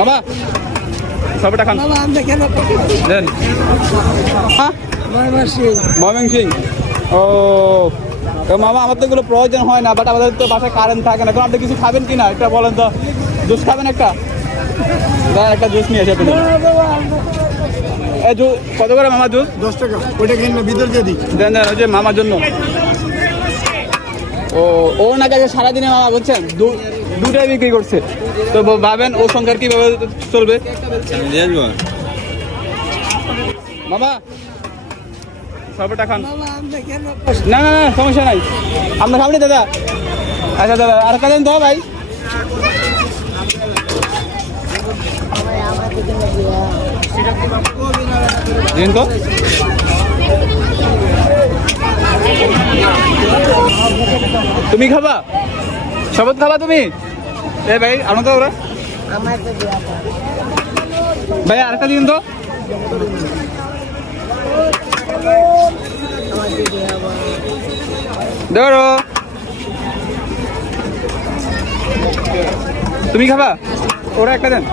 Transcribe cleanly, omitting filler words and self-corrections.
মামা সবটা খান দেন। হ্যাঁ ময়মনসিং। ও তো মামা আমার তো এগুলো প্রয়োজন হয় না, বাট আমাদের তো বাসায় কারেন্ট থাকে না। তো আপনি কিছু খাবেন কি না একটা বলেন তো? জুস খাবেন একটা? একটা জুস নিয়ে এসে আপনি কত করে মামা জুস? 10 টাকা। ওইটা কেন ভিতর দিয়ে দিই। দেন দেন, ওই যে মামার জন্য। ও না কাছে সারাদিনে মামা বলছেন দুটাই বিক্রি করছে। তো ভাবেন ও সংসার কিভাবে চলবে। মামা সবটা খান। না না না সমস্যা নাই, আপনার সামনে দাদা। আচ্ছা দাদা আর একটা দেন তো ভাই। দিন তো। তুমি খাবা? শপথ খাবা তুমি? এ ভাই আনো তো ওরা ভাই, আরেকটা দিন তো। ধরো তুমি খাবা? ওরা একটা দেন।